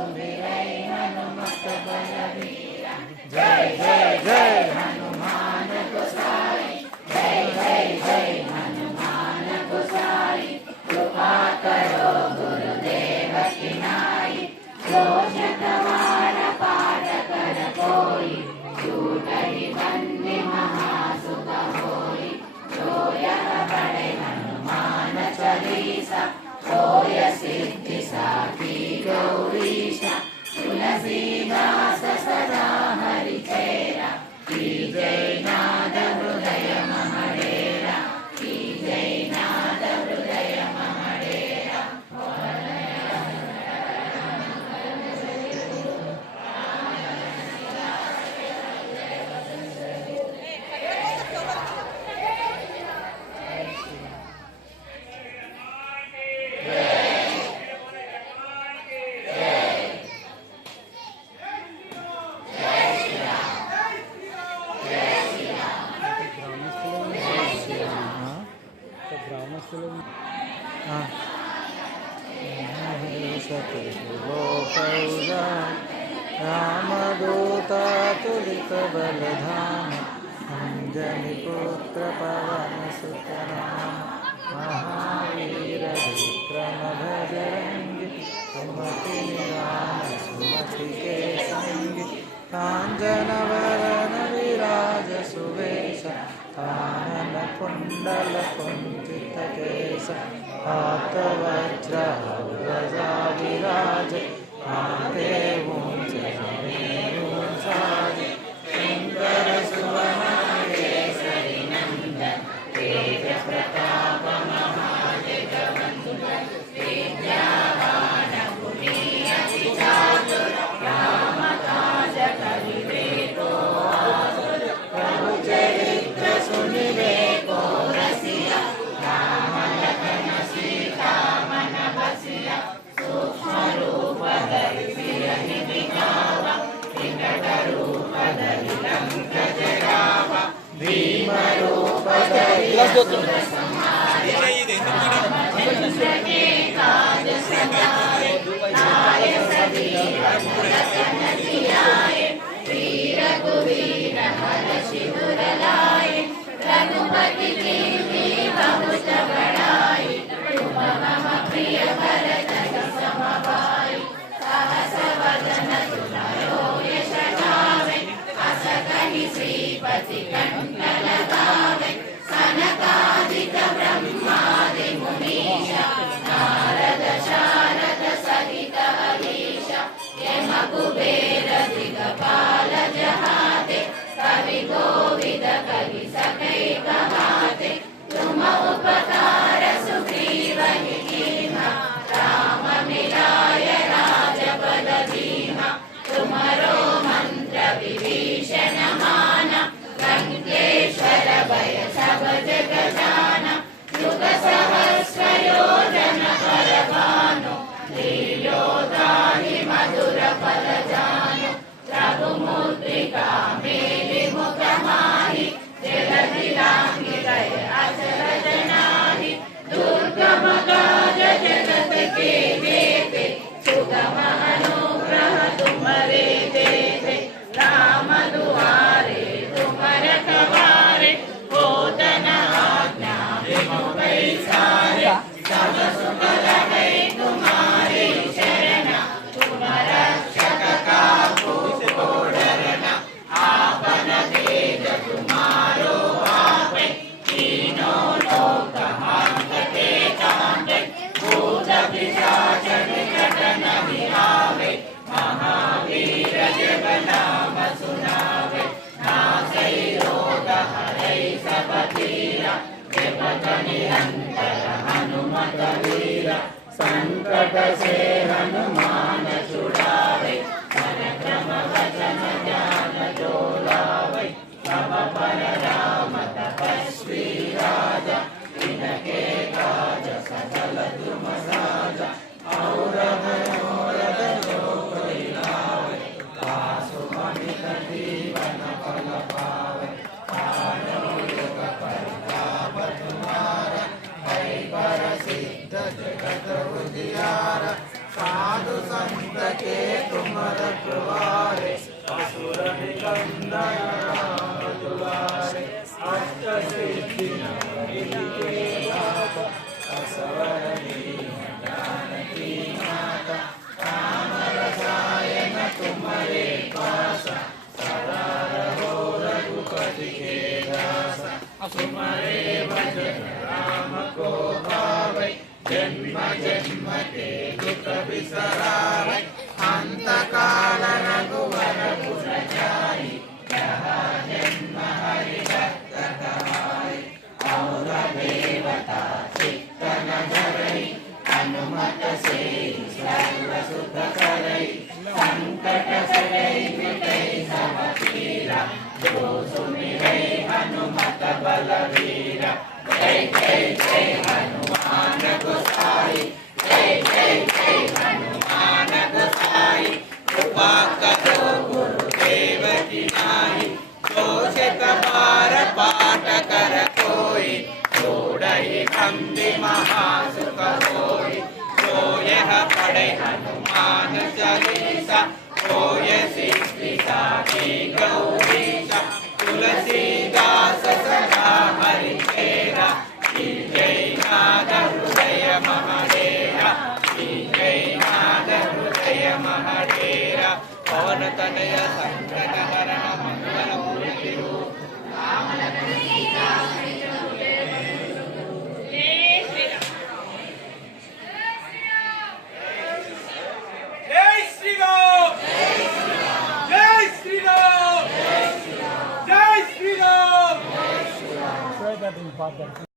सुमिरै हनुमत बलवीरा। जय जय जय हनुमान गोसाई, जय जय जय हनुमान गोसाई। कृपा करो गुरुदेव की नाई, जो जग मार पाठ कर कोई, झूठ बंदी महासुख होई। जो यह पढ़े हनुमान चालीसा, होय सिद्धि साखी गौरीशा। तुलसीदास सदा हरिचेरा, की जय नाद हृदय महडेरा, की जय नाद हृदय महडेरा। रामदूता तुलित बलधाम, अंजनी पुत्र पवन सुत नाम। महावीर विक्रम भजरंगी, सुमति निराम सुमति के संगी। कांचन वरन विराज सुवेश, कानन कुंडल कुंचित केश। हाथ वज्र ध्वजा विराज, कांधे मूंछ जनेऊ साज। शंकर सुवन केसरी नंदन, तेज प्रताप महाजगवंदन। विद्यावान गुणी अति चातुर, राम काज करिबे को आतुर। प्रभु चरित्र सुनिबे को रसिया, राम लखन सीता मन बसिया। सूक्ष्म रूप धरि सिरहि दिखावा, विकट रूप धरि लंक जरावा। भीम रूप धरि असुर संहारे, रामचंद्र के काज सजाए। लाए सजीव लखन जियाए, वीर कुवीर हर शिवर लाए। रघुपति कीर्ति बहुत बड़ाई, तुम मम प्रिय भरत सम भाई। सहस वदन तुमरो यश गावे, अस कहि श्रीपति कंठ लगावे। सनकादिक ब्रह्मादि मुनीशा, नारद शारद सहित अहीशा। यम कुबेर दिगपाल जहाते, कवि कोविद कहि सकै कहाते। तुम उपकार सुग्रीवहि कीन्हा, राम मिलाय राजपद दीन्हा। तुमरो मंत्र विभीषण माना, लंकेश्वर भय सब जग जाना। युग सहस्र योजन पर भानु, लील्योताहि मधुर फल जानु। रघुमुद्रिका मेलि मुख माहि, जलधि लांघि गए अचरज नाहि। दुर्गम काज जगत के जेते, सुगम अनुग्रह तुम्हरे तेते। राम दुआरे तुम रखवारे, होत न आज्ञा बिनु पैसारे। सब सुख लगे तुम्हारी शरण, तुम रक्षक काहू को डरना। आपन तेज तुम्हारो आपे, तीनों लोक हांकते कांपे। भूत पिशाच निकट नहीं आवे, महावीर जब नाम सुनावे। नासै रोग हरै सब पीरा, जपत निरंतर हनुमत वीरा। संकट से हनुमान छुड़ावे, मन क्रम वचन ध्यान जो लावे। तब पर राम तपस्वी राजा, इनके काज सकल तुम साजा। और मनोरथ जो कोई लावे, आसु अमित जीवन फल पावे। आनंद परिताप तुम्हारा, है पर सिद्ध जगत उजियारा। साधु सुमरेव जन राम को पावै जन्म जन्म के दुख बिसरावै अंत काल रघुवर पुर जाई जहाँ जन्म हरि भक्त कहाई और देवता चित्त न धरई हनुमत से सर्व सुख करई संकट हरई मिटई सब पीरा जो सुमिरै हनुमत बलवीरा जय जय जय हनुमान गोसाई जय जय जय हनुमान गोसाई कृपा करो गुरुदेव की नाई जो शत बार पाठ कर कोई जोड़ई बंदी महासुख होई जो यह पढ़े हनुमान चालीसा होय सिद्धि साखी गौरीशा तुलसीदास सदा हरि तेरा जय नाद हृदय महडेरा जय नाद हृदय महडेरा पवन तनय संकट हरण मंगल मूर्ति that in part that